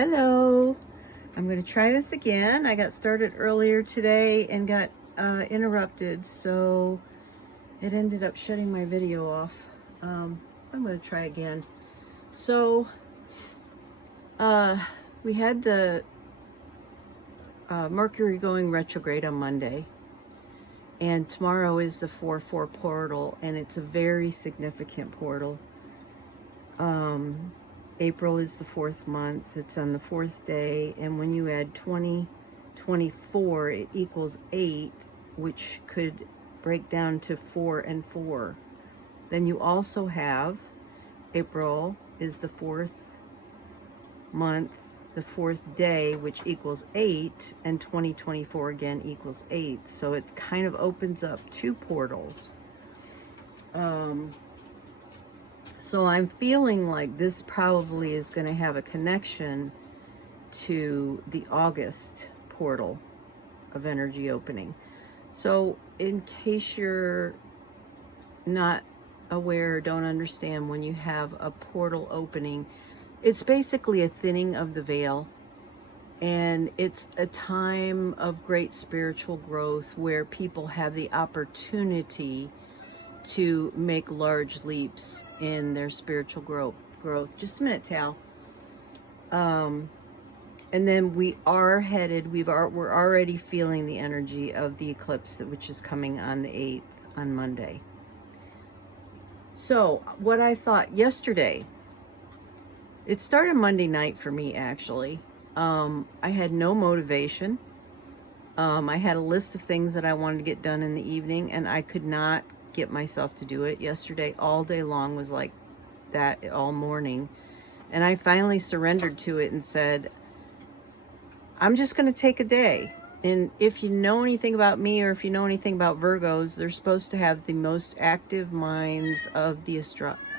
Hello, I'm going to try this again. I got started earlier today and got interrupted, so it ended up shutting my video off. I'm going to try again. So we had the Mercury going retrograde on Monday, and tomorrow is the 4/4 portal, and it's a very significant portal. April is the 4th month. It's on the 4th day, and when you add 2024, it equals 8, which could break down to 4 and 4. Then you also have April is the 4th month, the 4th day, which equals 8, and 2024 again equals 8. So it kind of opens up two portals. So I'm feeling like this probably is going to have a connection to the August portal of energy opening. So in case you're not aware or don't understand, when you have a portal opening, it's basically a thinning of the veil. And it's a time of great spiritual growth where people have the opportunity to make large leaps in their spiritual growth. Just a minute, Tal. And then we are headed, we're already feeling the energy of the eclipse, which is coming on the 8th on Monday. So what I thought yesterday, it started Monday night for me actually. I had no motivation. I had a list of things that I wanted to get done in the evening, and I could not get myself to do it. Yesterday all day long was like that all morning, and I finally surrendered to it and said, I'm just going to take a day. And if you know anything about me, or if you know anything about Virgos, they're supposed to have the most active minds of the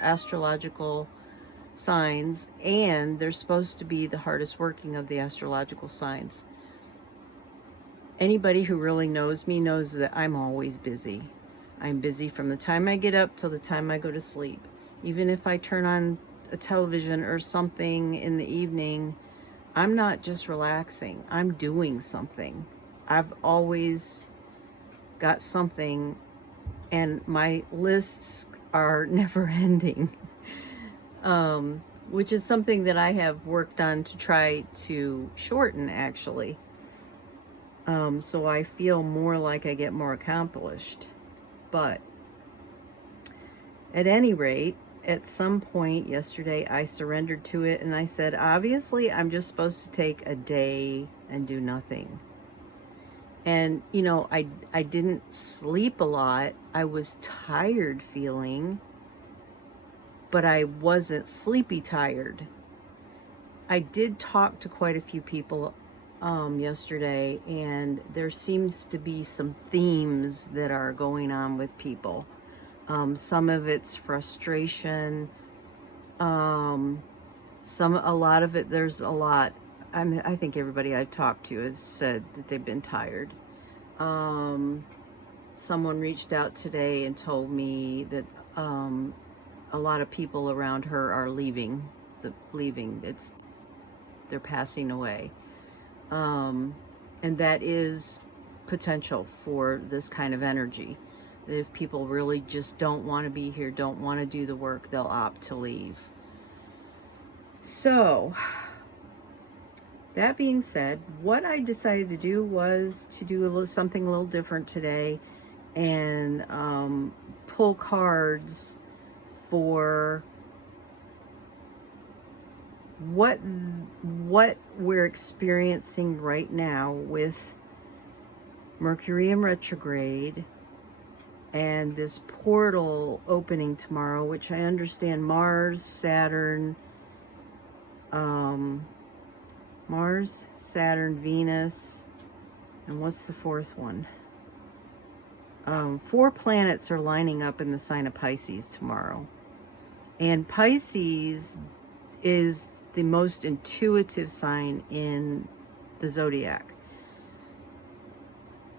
astrological signs, and they're supposed to be the hardest working of the astrological signs. Anybody who really knows me knows that I'm always busy. I'm busy from the time I get up till the time I go to sleep. Even if I turn on a television or something in the evening, I'm not just relaxing. I'm doing something. I've always got something, and my lists are never ending, which is something that I have worked on to try to shorten, actually. So I feel more like I get more accomplished. But at any rate, at some point yesterday, I surrendered to it, and I said, obviously, I'm just supposed to take a day and do nothing. And, you know, I didn't sleep a lot. I was tired feeling, but I wasn't sleepy tired. I did talk to quite a few people yesterday, and there seems to be some themes that are going on with people. Some of it's frustration. A lot of it, there's a lot. I think everybody I've talked to has said that they've been tired. Someone reached out today and told me that a lot of people around her are leaving. They're passing away. And that is potential for this kind of energy. If people really just don't want to be here, don't want to do the work, they'll opt to leave. So, that being said, what I decided to do was to do something a little different today, and pull cards for what we're experiencing right now with Mercury in retrograde and this portal opening tomorrow, which I understand Mars, Saturn, Venus, and what's the fourth one? 4 planets are lining up in the sign of Pisces tomorrow. And Pisces is the most intuitive sign in the zodiac.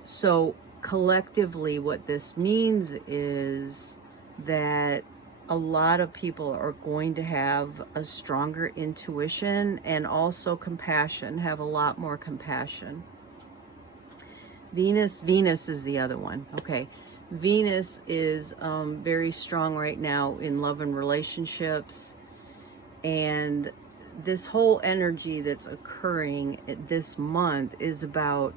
So collectively, what this means is that a lot of people are going to have a stronger intuition and also compassion, have a lot more compassion. Venus is the other one. Okay. Venus is very strong right now in love and relationships. And this whole energy that's occurring this month is about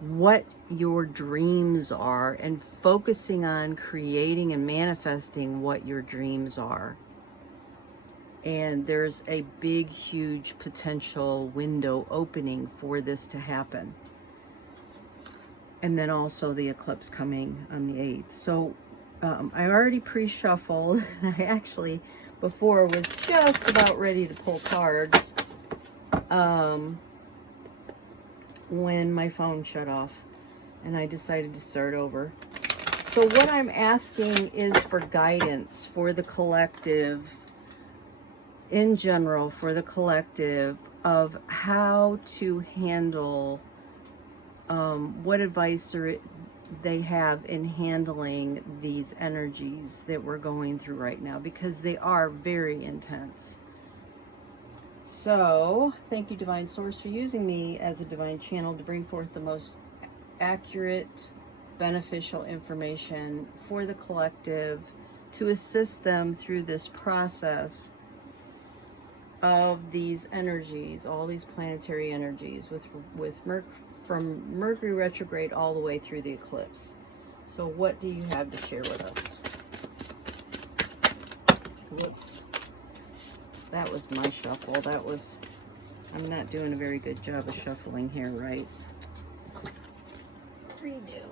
what your dreams are and focusing on creating and manifesting what your dreams are. And there's a big, huge potential window opening for this to happen. And then also the eclipse coming on the 8th. So I already pre-shuffled. I actually, before, was just about ready to pull cards when my phone shut off. And I decided to start over. So what I'm asking is for guidance for the collective, in general, for the collective, of how to handle what advice they have in handling these energies that we're going through right now, because they are very intense. So, thank you, Divine Source, for using me as a divine channel to bring forth the most accurate, beneficial information for the collective, to assist them through this process of these energies, all these planetary energies, from Mercury retrograde all the way through the eclipse. So what do you have to share with us? Whoops. That was my shuffle. I'm not doing a very good job of shuffling here, right? Redo.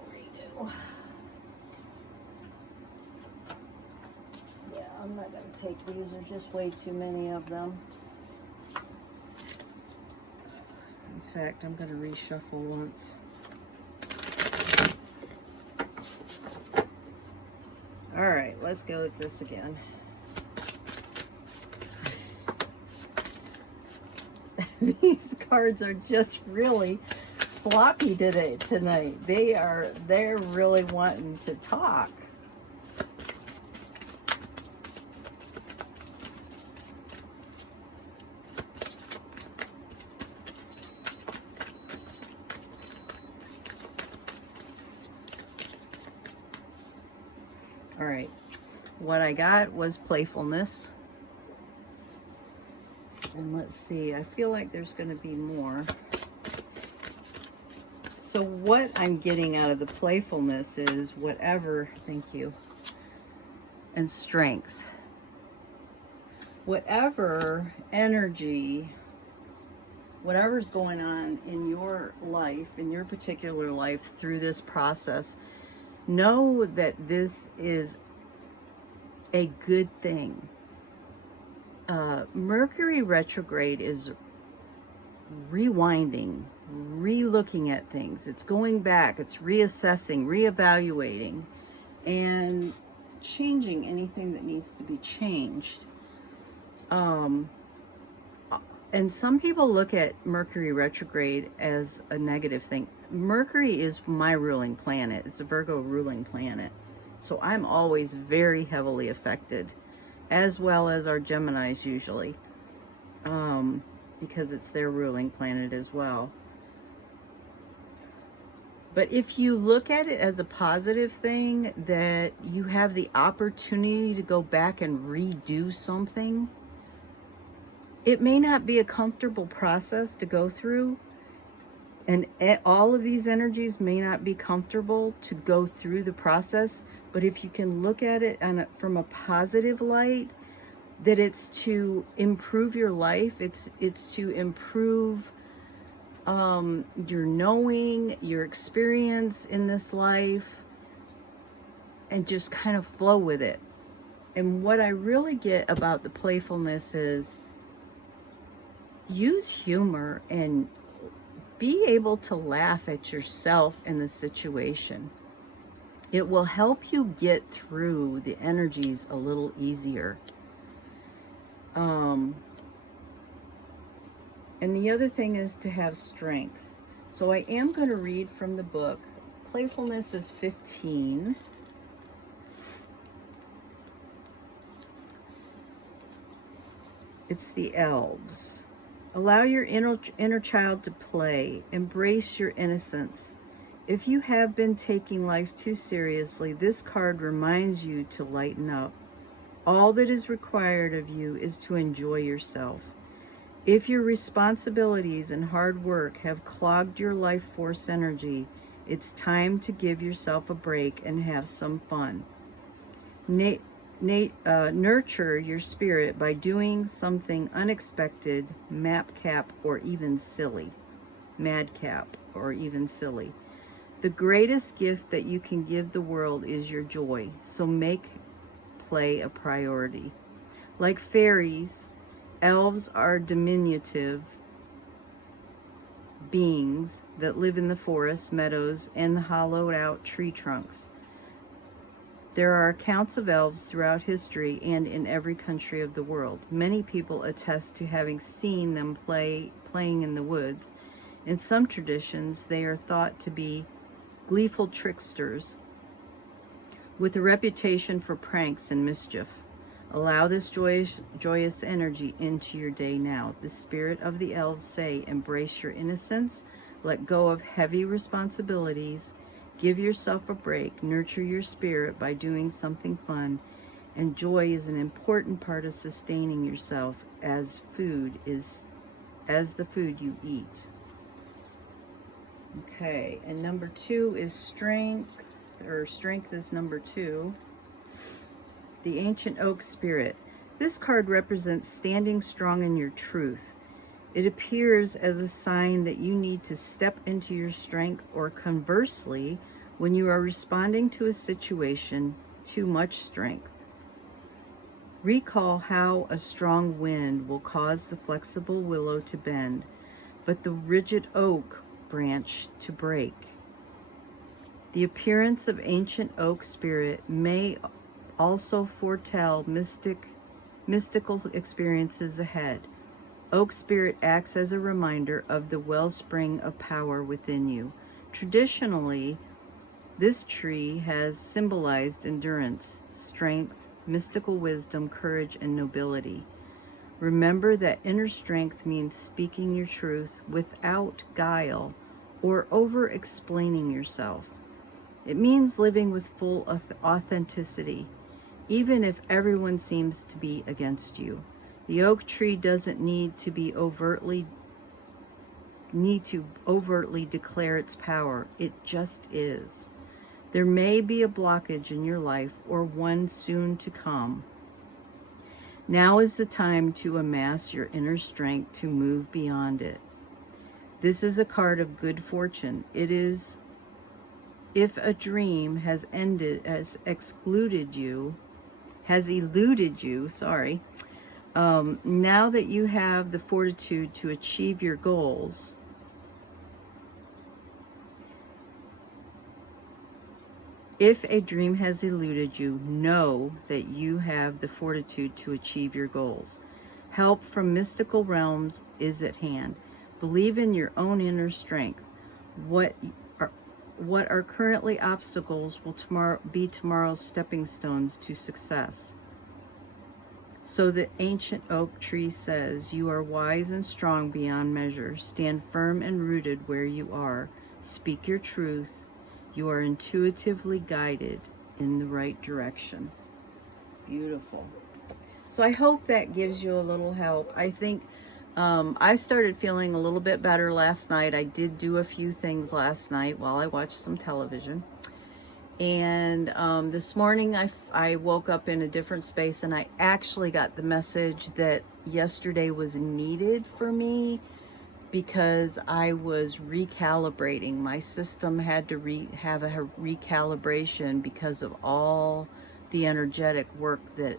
Yeah, I'm not going to take these. There's just way too many of them. In fact, I'm going to reshuffle once. All right, let's go with this again. These cards are just really floppy tonight. They're really wanting to talk. All right, what I got was playfulness. And let's see, I feel like there's going to be more. So what I'm getting out of the playfulness is whatever, thank you, and strength. Whatever energy, whatever's going on in your life, in your particular life through this process, know that this is a good thing. Mercury retrograde is rewinding, re-looking at things. It's going back, it's reassessing, reevaluating, and changing anything that needs to be changed. And some people look at Mercury retrograde as a negative thing. Mercury is my ruling planet. It's a Virgo ruling planet. So I'm always very heavily affected, as well as our Geminis usually, because it's their ruling planet as well. But if you look at it as a positive thing, that you have the opportunity to go back and redo something, it may not be a comfortable process to go through, and all of these energies may not be comfortable to go through the process, but if you can look at it from a positive light, that it's to improve your life, it's to improve your knowing, your experience in this life, and just kind of flow with it. And what I really get about the playfulness is use humor and be able to laugh at yourself in the situation. It will help you get through the energies a little easier. And the other thing is to have strength. So I am going to read from the book. Playfulness is 15. It's the elves. Allow your inner child to play. Embrace your innocence. If you have been taking life too seriously, this card reminds you to lighten up. All that is required of you is to enjoy yourself. If your responsibilities and hard work have clogged your life force energy, it's time to give yourself a break and have some fun. Nurture your spirit by doing something unexpected, madcap, or even silly. The greatest gift that you can give the world is your joy, so make play a priority. Like fairies, elves are diminutive beings that live in the forests, meadows, and the hollowed out tree trunks. There are accounts of elves throughout history and in every country of the world. Many people attest to having seen them playing in the woods. In some traditions, they are thought to be gleeful tricksters with a reputation for pranks and mischief. Allow this joyous energy into your day now. The spirit of the elves say, embrace your innocence, let go of heavy responsibilities, give yourself a break, nurture your spirit by doing something fun, and joy is an important part of sustaining yourself as the food you eat. Okay, and number 2 is strength, or strength is number 2. The ancient oak spirit. This card represents standing strong in your truth. It appears as a sign that you need to step into your strength, or conversely, when you are responding to a situation, too much strength. Recall how a strong wind will cause the flexible willow to bend, but the rigid oak branch to break. The appearance of ancient oak spirit may also foretell mystical experiences ahead. Oak spirit acts as a reminder of the wellspring of power within you. Traditionally, this tree has symbolized endurance, strength, mystical wisdom, courage, and nobility. Remember that inner strength means speaking your truth without guile or over-explaining yourself. It means living with full authenticity, even if everyone seems to be against you. The oak tree doesn't need to overtly declare its power. It just is. There may be a blockage in your life, or one soon to come. Now is the time to amass your inner strength to move beyond it. This is a card of good fortune. It is if a dream has eluded you, now that you have the fortitude to achieve your goals, if a dream has eluded you, know that you have the fortitude to achieve your goals. Help from mystical realms is at hand. Believe in your own inner strength. What are currently obstacles will be tomorrow's stepping stones to success. So the ancient oak tree says, you are wise and strong beyond measure. Stand firm and rooted where you are. Speak your truth. You are intuitively guided in the right direction. Beautiful. So I hope that gives you a little help. I think I started feeling a little bit better last night. I did do a few things last night while I watched some television. And this morning I woke up in a different space, and I actually got the message that yesterday was needed for me because I was recalibrating. My system had to have a recalibration because of all the energetic work that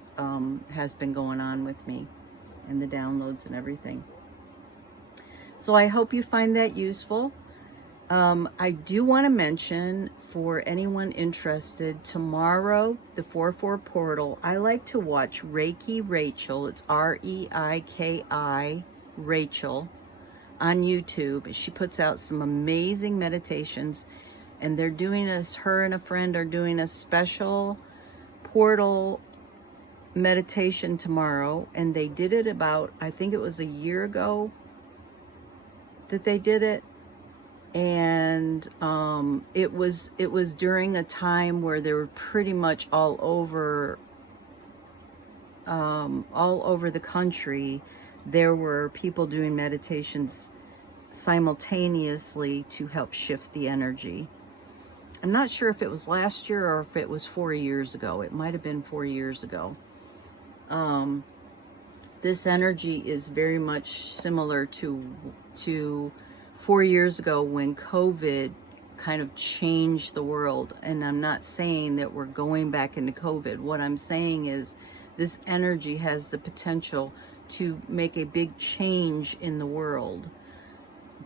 has been going on with me and the downloads and everything. So I hope you find that useful. I do want to mention, for anyone interested, tomorrow, the 4/4 portal, I like to watch Reiki Rachel. It's R-E-I-K-I Rachel on YouTube. She puts out some amazing meditations, and her and a friend are doing a special portal meditation tomorrow, and they did it about, I think it was a year ago that they did it. And it was during a time where they were pretty much all over the country. There were people doing meditations simultaneously to help shift the energy. I'm not sure if it was last year or if it was 4 years ago. It might have been 4 years ago. This energy is very much similar to 4 years ago when COVID kind of changed the world. And I'm not saying that we're going back into COVID. What I'm saying is this energy has the potential to make a big change in the world.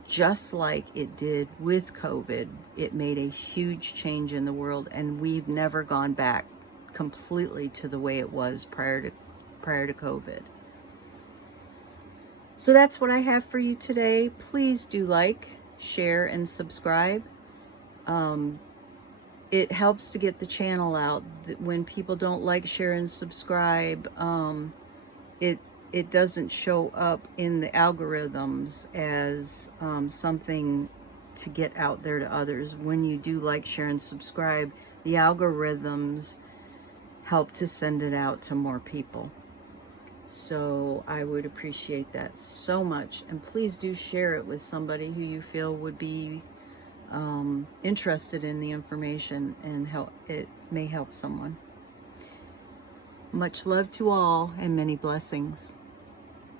Just like it did with COVID, it made a huge change in the world, and we've never gone back completely to the way it was prior to COVID. So that's what I have for you today. Please do like, share, and subscribe. It helps to get the channel out. When people don't like, share, and subscribe, it doesn't show up in the algorithms as something to get out there to others. When you do like, share, and subscribe, the algorithms help to send it out to more people. So I would appreciate that so much. And please do share it with somebody who you feel would be interested in the information, and help, it may help someone. Much love to all, and many blessings.